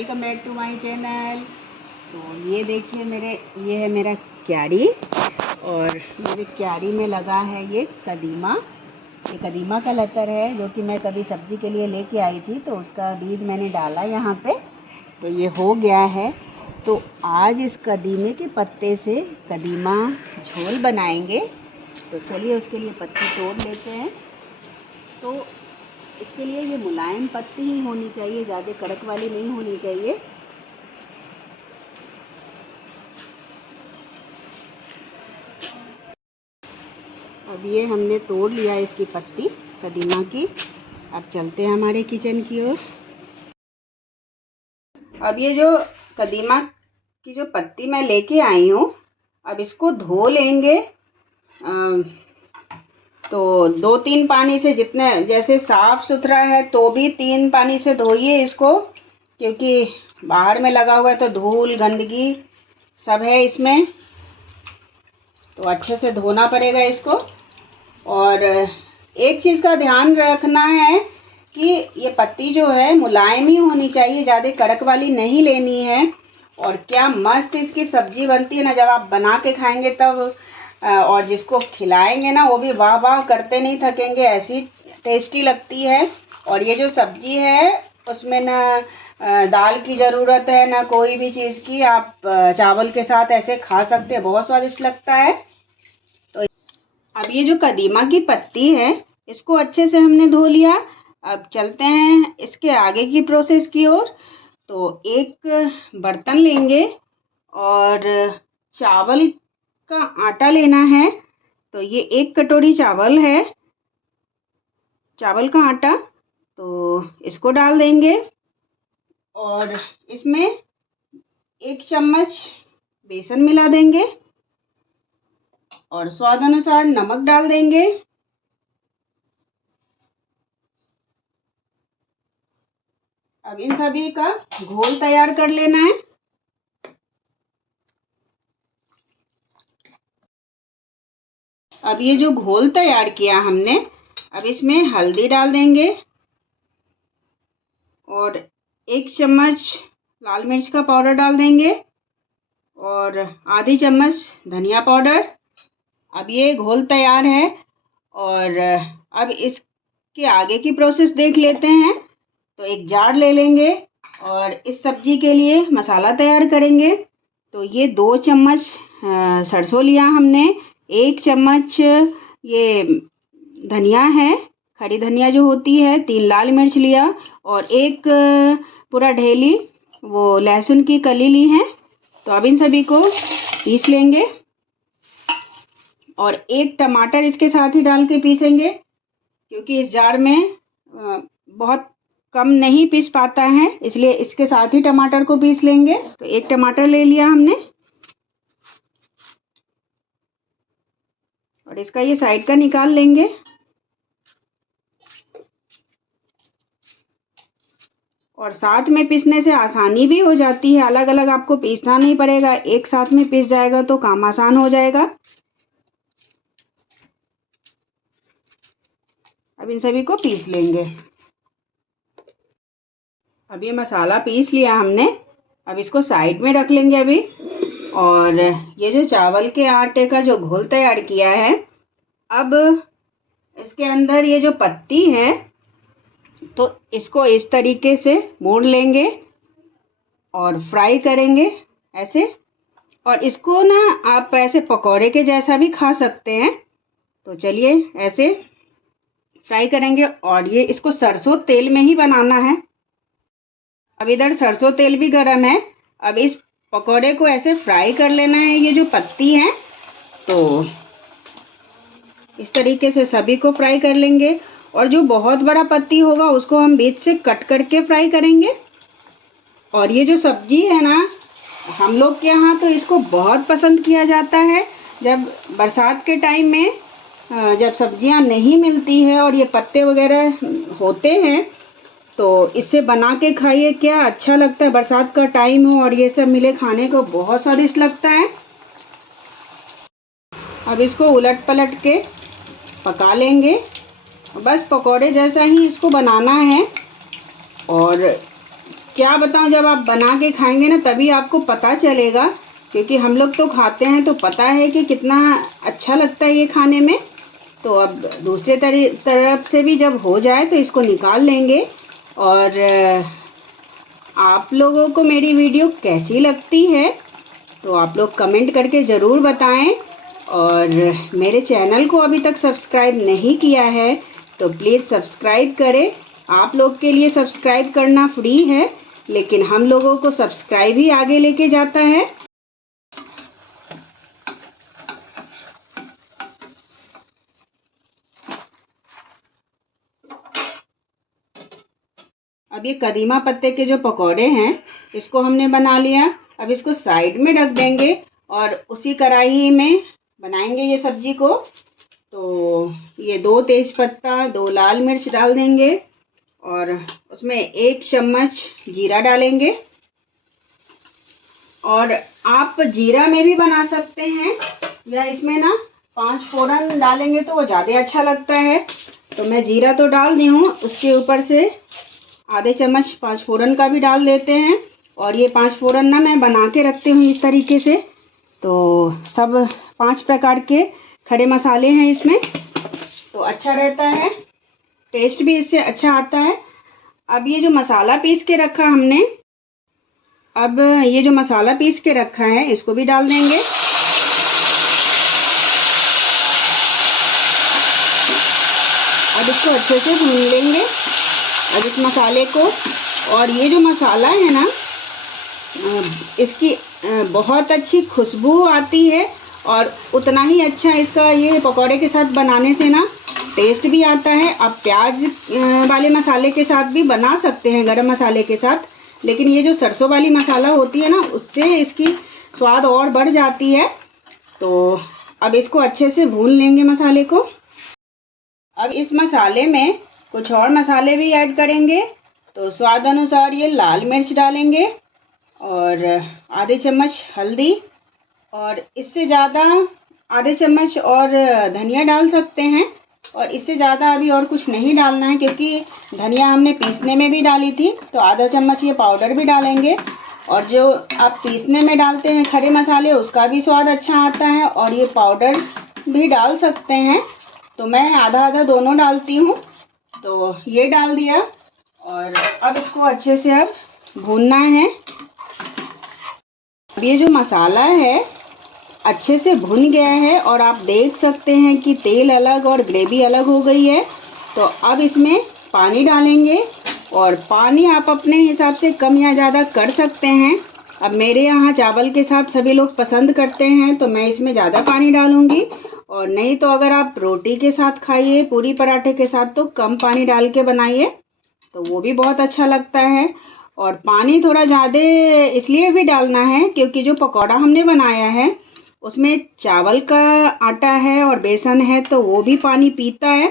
Welcome back to my channel. तो ये देखिए ये है मेरा क्यारी और मेरे क्यारी में लगा है ये कदीमा। ये कदीमा का लतर है जो कि मैं कभी सब्जी के लिए लेके आई थी, तो उसका बीज मैंने डाला यहाँ पे, तो ये हो गया है। तो आज इस कदीमे के पत्ते से कदीमा झोल बनाएंगे। तो चलिए उसके लिए पत्ती तोड़ लेते हैं। तो इसके लिए ये मुलायम पत्ती ही होनी चाहिए, ज़्यादा कड़क वाली नहीं होनी चाहिए। अब ये हमने तोड़ लिया इसकी पत्ती कदीमा की। अब चलते हैं हमारे किचन की ओर। अब ये जो कदीमा की जो पत्ती मैं लेके आई हूँ, अब इसको धो लेंगे। तो 2-3 पानी से, जितने जैसे साफ़ सुथरा है तो भी 3 पानी से धोइए इसको, क्योंकि बाहर में लगा हुआ है तो धूल गंदगी सब है इसमें, तो अच्छे से धोना पड़ेगा इसको। और एक चीज़ का ध्यान रखना है कि ये पत्ती जो है मुलायम ही होनी चाहिए, ज़्यादा कड़क वाली नहीं लेनी है। और क्या मस्त इसकी सब्ज़ी बनती है ना, जब आप बना के खाएंगे तब, और जिसको खिलाएंगे ना वो भी वाह वाह करते नहीं थकेंगे, ऐसी टेस्टी लगती है। और ये जो सब्ज़ी है उसमें ना दाल की ज़रूरत है ना कोई भी चीज़ की, आप चावल के साथ ऐसे खा सकते हैं, बहुत स्वादिष्ट लगता है। तो अब ये जो कदीमा की पत्ती है इसको अच्छे से हमने धो लिया। अब चलते हैं इसके आगे की प्रोसेस की ओर। तो एक बर्तन लेंगे और चावल का आटा लेना है। तो ये 1 कटोरी चावल है, चावल का आटा, तो इसको डाल देंगे। और इसमें 1 चम्मच बेसन मिला देंगे और स्वाद अनुसार नमक डाल देंगे। अब इन सभी का घोल तैयार कर लेना है। अब ये जो घोल तैयार किया हमने, अब इसमें हल्दी डाल देंगे और 1 चम्मच लाल मिर्च का पाउडर डाल देंगे और आधी चम्मच धनिया पाउडर। अब ये घोल तैयार है और अब इसके आगे की प्रोसेस देख लेते हैं। तो एक जार ले लेंगे और इस सब्जी के लिए मसाला तैयार करेंगे। तो ये 2 चम्मच सरसों लिया हमने, 1 चम्मच ये धनिया है, खड़ी धनिया जो होती है, 3 लाल मिर्च लिया और 1 पूरा ढेली वो लहसुन की कली ली है। तो अब इन सभी को पीस लेंगे और 1 टमाटर इसके साथ ही डाल के पीसेंगे, क्योंकि इस जार में बहुत कम नहीं पीस पाता है, इसलिए इसके साथ ही टमाटर को पीस लेंगे। तो 1 टमाटर ले लिया हमने और इसका ये साइड का निकाल लेंगे। और साथ में पीसने से आसानी भी हो जाती है, अलग अलग आपको पीसना नहीं पड़ेगा, एक साथ में पीस जाएगा तो काम आसान हो जाएगा। अब इन सभी को पीस लेंगे। अब ये मसाला पीस लिया हमने, अब इसको साइड में रख लेंगे अभी। और ये जो चावल के आटे का जो घोल तैयार किया है, अब इसके अंदर ये जो पत्ती है तो इसको इस तरीके से मोड़ लेंगे और फ्राई करेंगे ऐसे। और इसको ना आप ऐसे पकौड़े के जैसा भी खा सकते हैं। तो चलिए ऐसे फ्राई करेंगे और ये इसको सरसों तेल में ही बनाना है। अब इधर सरसों तेल भी गरम है। अब इस पकौड़े को ऐसे फ्राई कर लेना है। ये जो पत्ती है तो इस तरीके से सभी को फ्राई कर लेंगे। और जो बहुत बड़ा पत्ती होगा उसको हम बीच से कट करके फ्राई करेंगे। और ये जो सब्जी है ना, हम लोग के यहाँ तो इसको बहुत पसंद किया जाता है। जब बरसात के टाइम में जब सब्जियाँ नहीं मिलती है और ये पत्ते वगैरह होते हैं तो इससे बना के खाइए, क्या अच्छा लगता है। बरसात का टाइम हो और ये सब मिले खाने को, बहुत स्वादिष्ट लगता है। अब इसको उलट पलट के पका लेंगे, बस पकौड़े जैसा ही इसको बनाना है। और क्या बताऊं, जब आप बना के खाएंगे ना तभी आपको पता चलेगा, क्योंकि हम लोग तो खाते हैं तो पता है कि कितना अच्छा लगता है ये खाने में। तो अब दूसरे तरफ से भी जब हो जाए तो इसको निकाल लेंगे। और आप लोगों को मेरी वीडियो कैसी लगती है तो आप लोग कमेंट करके ज़रूर बताएं। और मेरे चैनल को अभी तक सब्सक्राइब नहीं किया है तो प्लीज़ सब्सक्राइब करें। आप लोग के लिए सब्सक्राइब करना फ्री है, लेकिन हम लोगों को सब्सक्राइब ही आगे लेके जाता है। अब ये कदीमा पत्ते के जो पकौड़े हैं इसको हमने बना लिया। अब इसको साइड में रख देंगे और उसी कढ़ाई में बनाएंगे ये सब्जी को। तो ये 2 तेज़पत्ता, 2 लाल मिर्च डाल देंगे और उसमें 1 चम्मच जीरा डालेंगे। और आप जीरा में भी बना सकते हैं या इसमें ना 5 फोड़न डालेंगे तो वो ज़्यादा अच्छा लगता है। तो मैं जीरा तो डाल दी हूँ, उसके ऊपर से आधे चम्मच 5 फोड़न का भी डाल देते हैं। और ये 5 फोड़न ना मैं बना के रखती हूँ इस तरीके से। तो सब 5 प्रकार के खड़े मसाले हैं इसमें, तो अच्छा रहता है, टेस्ट भी इससे अच्छा आता है। अब ये जो मसाला पीस के रखा हमने, अब ये जो मसाला पीस के रखा है इसको भी डाल देंगे। अब इसको अच्छे से भून लेंगे अब इस मसाले को। और ये जो मसाला है ना, इसकी बहुत अच्छी खुशबू आती है और उतना ही अच्छा इसका ये पकौड़े के साथ बनाने से ना टेस्ट भी आता है। आप प्याज वाले मसाले के साथ भी बना सकते हैं, गरम मसाले के साथ, लेकिन ये जो सरसों वाली मसाला होती है ना उससे इसकी स्वाद और बढ़ जाती है। तो अब इसको अच्छे से भून लेंगे मसाले को। अब इस मसाले में कुछ और मसाले भी ऐड करेंगे। तो स्वाद अनुसार ये लाल मिर्च डालेंगे और आधे चम्मच हल्दी, और इससे ज़्यादा आधे चम्मच और धनिया डाल सकते हैं। और इससे ज़्यादा अभी और कुछ नहीं डालना है, क्योंकि धनिया हमने पीसने में भी डाली थी। तो आधा चम्मच ये पाउडर भी डालेंगे। और जो आप पीसने में डालते हैं खड़े मसाले उसका भी स्वाद अच्छा आता है, और ये पाउडर भी डाल सकते हैं। तो मैं आधा आधा दोनों डालती हूँ। तो ये डाल दिया और अब इसको अच्छे से अब भूनना है। अब ये जो मसाला है अच्छे से भुन गया है और आप देख सकते हैं कि तेल अलग और ग्रेवी अलग हो गई है। तो अब इसमें पानी डालेंगे, और पानी आप अपने हिसाब से कम या ज़्यादा कर सकते हैं। अब मेरे यहाँ चावल के साथ सभी लोग पसंद करते हैं तो मैं इसमें ज़्यादा पानी डालूँगी, और नहीं तो अगर आप रोटी के साथ खाइए, पूरी पराठे के साथ, तो कम पानी डाल के बनाइए तो वो भी बहुत अच्छा लगता है। और पानी थोड़ा ज़्यादा इसलिए भी डालना है क्योंकि जो पकौड़ा हमने बनाया है उसमें चावल का आटा है और बेसन है, तो वो भी पानी पीता है,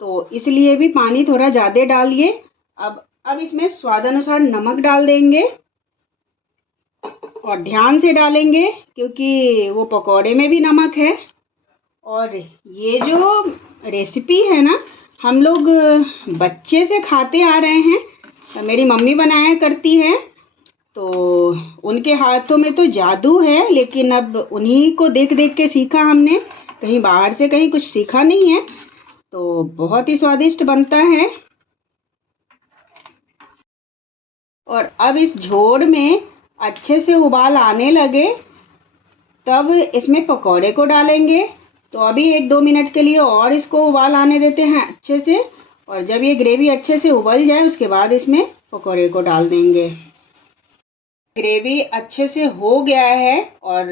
तो इसलिए भी पानी थोड़ा ज़्यादा डालिए। अब इसमें स्वाद अनुसार नमक डाल देंगे, और ध्यान से डालेंगे क्योंकि वो पकौड़े में भी नमक है। और ये जो रेसिपी है ना, हम लोग बच्चे से खाते आ रहे हैं। तो मेरी मम्मी बनाया करती है, तो उनके हाथों में तो जादू है, लेकिन अब उन्हीं को देख देख के सीखा हमने, कहीं बाहर से कहीं कुछ सीखा नहीं है। तो बहुत ही स्वादिष्ट बनता है। और अब इस झोड़ में अच्छे से उबाल आने लगे तब इसमें पकौड़े को डालेंगे। तो अभी 1-2 मिनट के लिए और इसको उबाल आने देते हैं अच्छे से, और जब ये ग्रेवी अच्छे से उबल जाए उसके बाद इसमें पकौड़े को डाल देंगे। ग्रेवी अच्छे से हो गया है और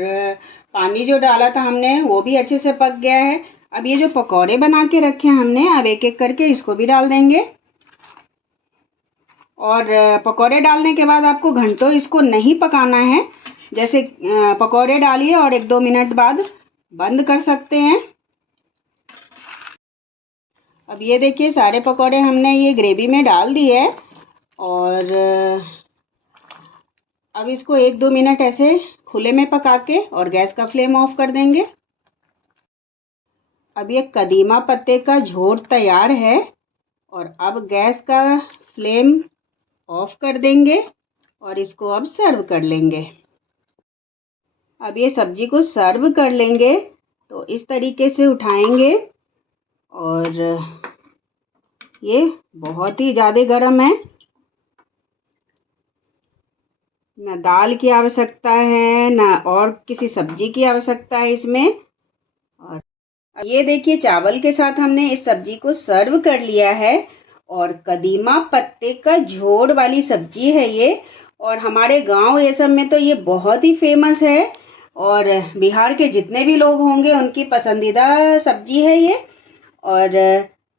पानी जो डाला था हमने वो भी अच्छे से पक गया है। अब ये जो पकौड़े बना के रखे हैं हमने, अब एक एक करके इसको भी डाल देंगे। और पकौड़े डालने के बाद आपको घंटों इसको नहीं पकाना है। जैसे पकौड़े डालिए और 1-2 मिनट बाद बंद कर सकते हैं। अब ये देखिए सारे पकौड़े हमने ये ग्रेवी में डाल दिए है, और अब इसको 1-2 मिनट ऐसे खुले में पका के और गैस का फ्लेम ऑफ कर देंगे। अब ये कदीमा पत्ते का झोड़ तैयार है, और अब गैस का फ्लेम ऑफ कर देंगे और इसको अब सर्व कर लेंगे। अब ये सब्जी को सर्व कर लेंगे तो इस तरीके से उठाएंगे और ये बहुत ही ज़्यादा गर्म है, ना दाल की आवश्यकता है ना और किसी सब्जी की आवश्यकता है इसमें। और ये देखिए चावल के साथ हमने इस सब्जी को सर्व कर लिया है और कदीमा पत्ते का झोड़ वाली सब्जी है ये। और हमारे गांव ये सब में तो ये बहुत ही फेमस है और बिहार के जितने भी लोग होंगे उनकी पसंदीदा सब्जी है ये। और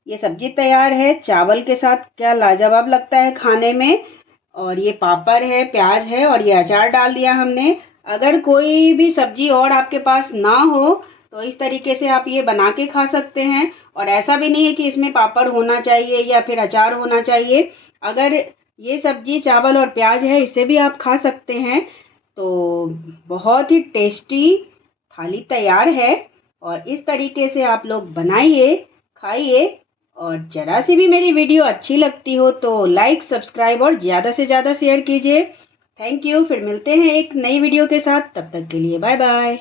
ये सब्जी तैयार है चावल के साथ, क्या लाजवाब लगता है खाने में। और ये पापड़ है, प्याज है और ये अचार डाल दिया हमने। अगर कोई भी सब्जी और आपके पास ना हो तो इस तरीके से आप ये बना के खा सकते हैं। और ऐसा भी नहीं है कि इसमें पापड़ होना चाहिए या फिर अचार होना चाहिए, अगर ये सब्जी चावल और प्याज है इससे भी आप खा सकते हैं। तो बहुत ही टेस्टी थाली तैयार है और इस तरीके से आप लोग बनाइए, खाइए। और ज़रा सी भी मेरी वीडियो अच्छी लगती हो तो लाइक, सब्सक्राइब और ज़्यादा से ज़्यादा शेयर कीजिए। Thank you. फिर मिलते हैं एक नई वीडियो के साथ, तब तक के लिए बाय बाय।